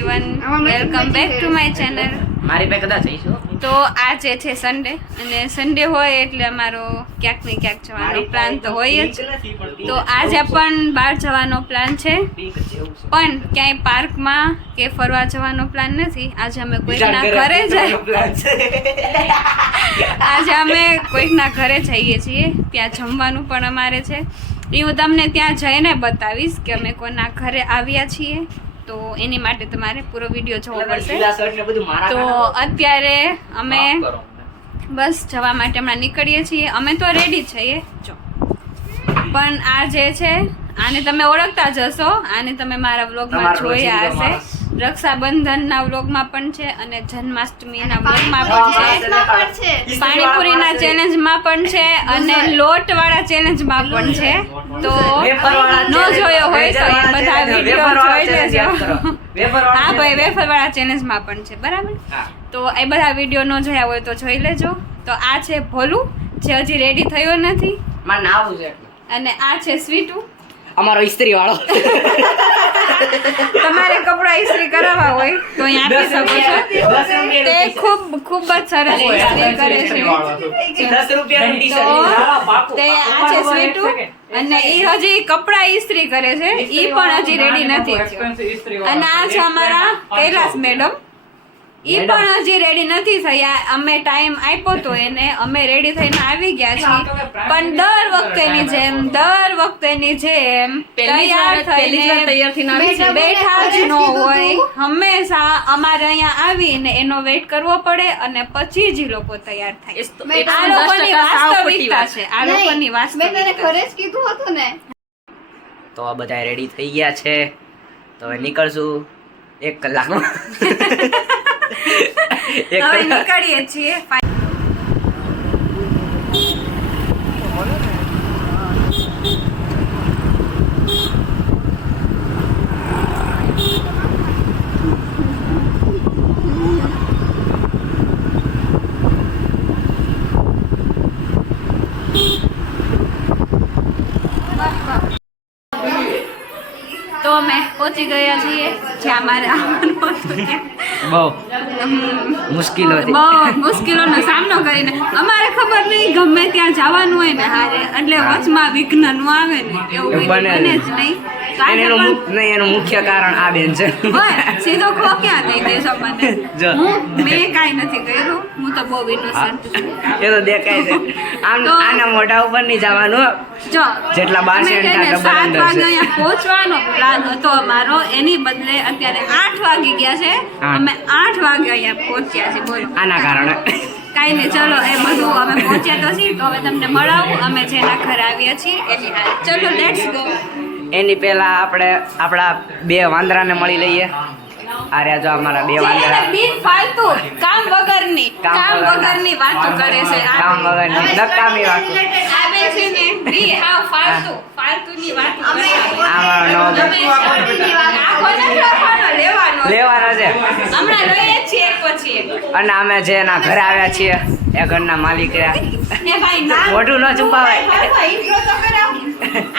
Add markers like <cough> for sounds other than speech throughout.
Everyone welcome back to my channel મારી પાસે કદાચ જઈશું તો આજે છે સન્ડે અને સન્ડે હોય એટલે અમારો ક્યાંક ને ક્યાંક જવાનો પ્લાન તો હોય જ. તો આજે પણ બહાર જવાનો પ્લાન છે. પણ ક્યાંય પાર્કમાં કે ફરવા જવાનો પ્લાન નથી. આજે અમે કોઈકના ઘરે જઈ આજે અમે કોઈકના ઘરે જઈએ છીએ. ત્યાં જમવાનું પણ અમારે છે. એ હું તમને ત્યાં જઈને બતાવીશ કે અમે કોના ઘરે આવ્યા છીએ. તો એની માટે તમારે પૂરો વીડિયો જોવો પડશે. તો અત્યારે અમે બસ જવા માટે હમણાં નીકળીએ છીએ. અમે તો રેડી છીએ. જો. પણ આ જે છે આને તમે ઓળખતા જ હશો. આને તમે મારા વ્લોગમાં જોયા હશે. રક્ષાબંધનના વ્લોગમાં પણ છે અને જન્માષ્ટમીના વ્લોગમાં પણ છે. પાણીપુરીના ચેલેન્જમાં પણ છે અને લોટવાળા ચેલેન્જમાં પણ છે. તો ન જોયો હોય તો એ બધા વીડિયો જોઈ લેજો. હા ભાઈ વેફરવાળા ચેલેન્જમાં પણ છે. બરાબર? તો એ બધા વીડિયો ન જોયા હોય તો જોઈ લેજો. તો આ છે ભોલું જે હજી રેડી થયો નથી. અને આ છે સ્વીટુ. અમારો ઇસ્ત્રી વાળો <laughs> તમારે કપડા ઇસ્ત્રી કરાવવા હોય તો અહીં આપી શકો છો. તે ખૂબ ખૂબ જ સરસ ઇસ્ત્રી કરે છે. તે. આ છે સ્વીટુ. અને એ હજી કપડા ઇસ્ત્રી કરે છે. એ પણ હજી રેડી નથી. અને આ છે. અમારા કૈલાસ મેડમ. ઈ પણ હજી રેડી નથી થયા અમે ટાઈમ આપ્યો તો એને અમે રેડી થઈને આવી ગયા છીએ. પણ દર વખતેની જેમ દર વખતેની જેમ તૈયાર થઈને બેઠા જ ન હોય. હંમેશા અમારે અહીંયા આવીને એનો વેટ કરવો પડે અને પછી જ લોકો તૈયાર થાય. આ લોકોની વાસ્તવિકતા છે. આ લોકોની વાસ્તવિકતા ઘરે જ કીધું હતું ને. તો આ બધા રેડી થઈ ગયા છે. તો હવે નીકળશું એક કલાકમાં. <laughs> હવે નીકળીએ છીએ. તો અમે પહોંચી ગયા છીએ જ્યાં મારે બહુ. મુશ્કેલો બહુ મુશ્કેલોનો સામનો કરીને. અમારે ખબર નહીં ગમે ત્યાં જવાનું હોય ને હારે. એટલે વચમાં વિઘ્નનું આવે ને એવું બને જ. નહીં. નહીં. એનું મુખ્ય કારણ આ બેન છે. સીધો ખો ક્યાં દઈ દેશો મને? હું મેં કાંઈ નથી કર્યું. હું તો બહુ ઇનોસન્ટ છું. એ તો દેખાય છે. આમ આના મોઢા ઉપર નહીં જવાનું જો જેટલા બાર સેન્ટ સાત વાગે અહીંયા પહોંચવાનો પ્લાન હતો અમારો. એની બદલે અત્યારે આઠ વાગી ગયા છે. અમે આઠ વાગે અહીંયા પહોંચ્યા છે બોલો. આના કારણે. કાંઈ નહીં ચલો એ બધું અમે પહોંચ્યા તો છીએ. તો હવે તમને મળાવું. અમે જેના ઘરે આવ્યા છીએ એની હાલ ચલો લેટ્સ ગો એની પહેલા આપણે આપણા બે વાંદરાને મળી લઈએ. આ રહ્યા જો અમારા બે વાંદરા બિન ફાલતુ કામ વગરની કામ કામ વગરના. વાતો કરે છે કામ વગરની, નકામી વાતો. આવે છે ને બી હા ફાલતુ ફાલતુની વાતો કરે છે. નો લેવાનો લેવાના છે હમણાં લઈએ છીએ એક પછી એક અને અમે જે એના ઘરે આવ્યા છીએ એ ઘરના માલિક રહ્યા એ ભાઈ ના મોઢું ન છુપાવાય. ઇન્ટ્રો તો કરાવો.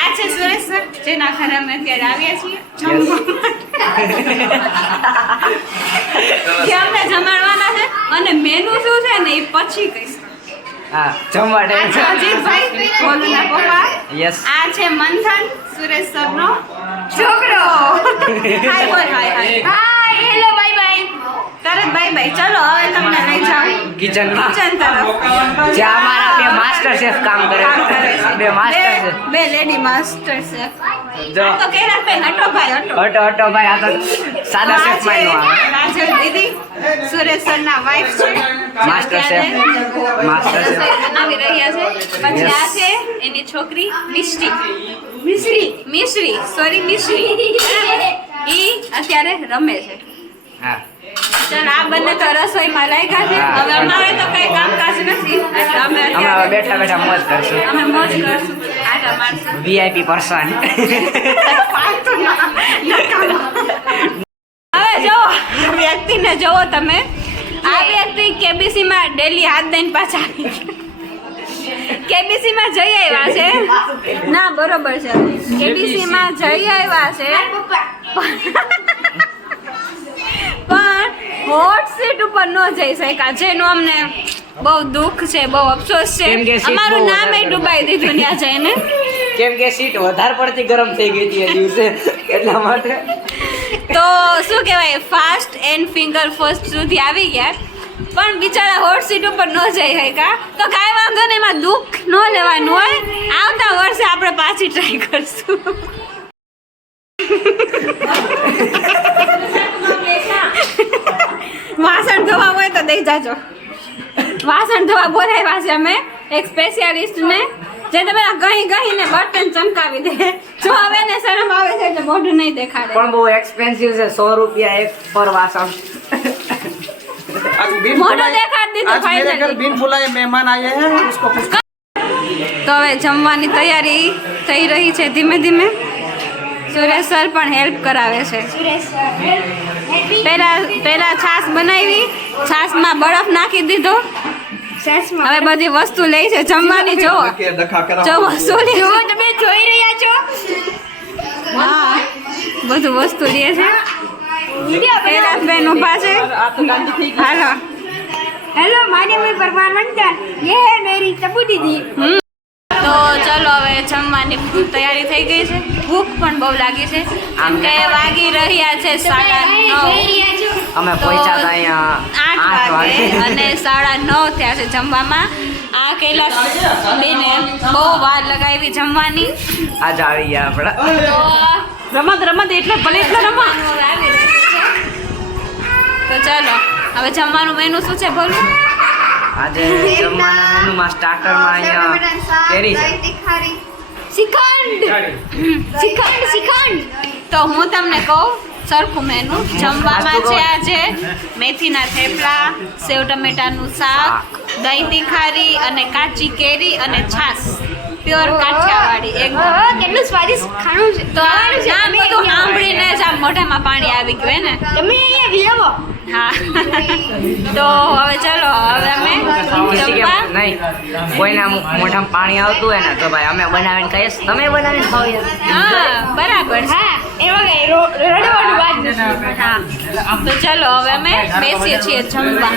આ છે. સુરેશ સર જેના ઘરે અમે અત્યારે આવ્યા છીએ. જમવા. જે અમને જમાડવાના છે અને મેનુ શું છે ને એ પછી કહીશ. હા જમવા આ છે ટાઈમ અજીતભાઈ ભોલુના પપ્પા. યસ આ છે મંથન સુરેશ સરનો છોકરો. હાય બોલ હાય હાય હાય હેલો બાય ચલો હવે તમને લઈ જાઉં કિચન તરફ. જ્યાં અમારા બે માસ્ટર શેફ કામ કરે છે. બે માસ્ટર બે- શેફ બે લેડી માસ્ટર શેફ જો. કે તો કૈલાસભાઈ હટો ભાઈ હટો હટો હટો ભાઈ આ તો સાદા શેફમાં નો આવે રાજલ દીદી સુરેશ સરના વાઇફ છે. Master chef. Master chef. બનાવી રહ્યા છે. પછી. આ છે એની છોકરી મિષ્ટી મિશ્રી? મિશ્રી. સોરી મિશ્રી. ઈ અત્યારે રમે છે. હા. ચાલ આ બંને તો રસોઈમાં લાગ્યા છે. હવે અમારે તો કઈ કામકાજ નથી. એટલે અમે બેઠા બેઠા મોજ કરશું. અમે મોજ કરશું. આટા મારશું વીઆઈપી પર્સન. હવે જો વ્યક્તિને જોવો તમે. આ વ્યક્તિ કેબીસી માં ડેલી હાથ દઈને પાછા કેબીસી માં જઈ આવ્યા છે. ના બરોબર છે. કેબીસી માં જઈ આવ્યા છે. <laughs> ઉપર ન જઈ શક્યા. જેનું અમને બહુ દુઃખ છે બહુ અફસોસ છે. અમારું નામ એ ડૂબાઈ દીધું ત્યાં જઈને. કેમ કે સીટ વધારે પડતી ગરમ થઈ ગઈ હતી દિવસે. એટલા માટે. તો શું કહેવાય ફાસ્ટ એન્ડ ફિંગર ફર્સ્ટ સુધી આવી ગયા. પણ બિચારા હોટ સીટ ઉપર ન જઈ શક્યા. તો કાંઈ વાંધો નહીં એમાં દુઃખ ન લેવાનું હોય. આવતા વર્ષે આપણે પાછી ટ્રાય કરશું વાસણ ધોવા હોય તો દઈ જાજો. વાસણ ધોવા બોલાવ્યા છે અમે એક સ્પેશિયાલિસ્ટને જે તમે ગઈ ગઈ ને બર્તન ચમકાવી દે. જો હવે ને શરમ આવે છે એટલે મોઢું નહીં દેખાડે. પણ બહુ એક્સપેન્સિવ છે સો રૂપિયા એક પર વાસણ. તો હવે જમવાની તૈયારી થઈ રહી છે ધીમે ધીમે. સુરેશ સર પણ હેલ્પ કરાવે છે. પેલા પેલા છાશ બનાવી છાસમાં બરફ નાખી દીધો. હવે બધી વસ્તુ લઈ છે જમવાની જો જો વસ્તુ જો તમે જોઈ રહ્યા છો? હા બધું વસ્તુ લે છે. કૈલાસબેન ઊભા છે. Hello hello. મારી મેં પરમાર વંતા યે મેરી ચબુ દીદી. તો ચલો હવે જમવાની તૈયારી થઈ ગઈ છે. ભૂખ પણ બહુ લાગી છે. આમ કે વાગી રહ્યા છે સાડા નવ. અમે પહોંચ્યા હતા અહીંયા આઠ વાગે અને સાડા નવ થયા છે જમવામાં. આ કૈલાસ બેને બહુ વાર લગાવી જમવાની. આજે આવી ગયા આપણા. રમત રમત એટલે ભલે એટલે રમત. તો ચાલો હવે જમવાનું મેનુ શું છે ભલું આજે જમવાના મેનુમાં સ્ટાર્ટરમાં અહીંયા કેરી છે. શ્રીખંડ. શ્રીખંડ શ્રીખંડ. તો હું તમને કહું સરખું મેનુ જમવામાં છે આજે મેથીના થેપલા સેવ ટમેટાનું શાક દહીં તીખારી અને કાચી કેરી અને છાશ. પ્યોર કાઠિયાવાડી એકદમ કેટલું સ્વાદિષ્ટ ખાણું છે. તો આ બધું સાંભળીને જ આમ મોઢામાં પાણી આવી ગયું હે ને? તમે અહીંયા વિયવો હા. <laughs> તો હવે ચલો હવે અમે જમવા. મોઢામાં પાણી આવતું હોય ને તો ભાઈ અમે બનાવીને ખાઈએ. તમે બનાવીને હા બરાબર. હા એમાં કઈ રડવાનું હા તો ચલો હવે અમે બેસીએ છીએ જમવા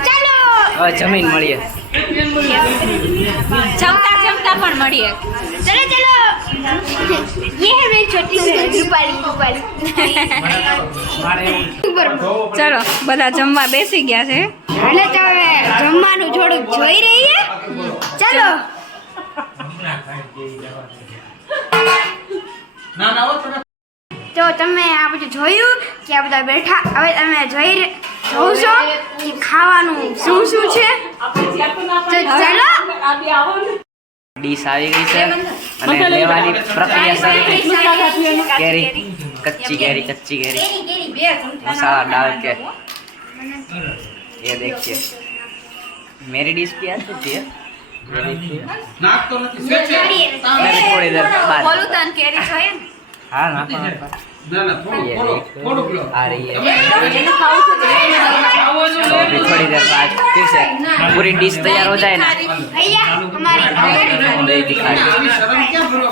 ચાલો હવે જમીન મળીએ જમતા જમતા પણ મળીએ चलो चलो ये है मेरी छोटी सी रूपाली रूपाली ચલો બધા જમવા બેસી ગયા છે હાલે તો હવે જમવાનું થોડુંક જોઈ રહીએ ચાલો ना ना वो थोड़ा તો તમે આ બધું જોયું કે આ બધા બેઠા હવે તમે જોઈ ર- જોઉં છો કે ખાવાનું શું શું છે તો ચાલો ડીશ આવી ગઈ છે અને લેવાની પ્રક્રિયા શરૂ થઈ કેરી કચ્ચી કેરી કચ્ચી કેરી मसाला डाल के ये देखिए मेरी डिश क्या होती है ये देखिए नाक तो नहीं स्वेच्छे मैंने थोड़ी देर बाद બોલું તને કેરી જોઈએ હા ના पूरी डिश तैयार हो जाए ना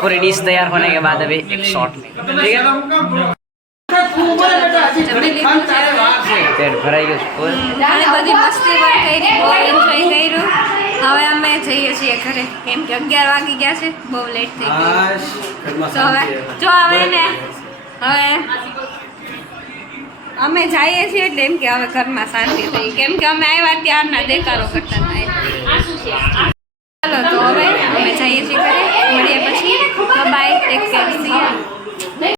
पूरी डिश तैयार होने के बाद अभी एक शॉट ठीक है પેટ ભરાઈ ગયું બધી મસ્તી પણ થઈ રહી થઈ રહ્યું હવે અમે જઈએ છીએ ઘરે. કેમ કે અગિયાર વાગી ગયા છે બહુ લેટ થઈ ગયું. તો હવે જો હવે ને હવે અમે જઈએ છીએ એટલે એમ કે હવે ઘરમાં શાંતિ થઈ. કેમ કે અમે આવ્યા ત્યારના દેકારો કરતા હતા.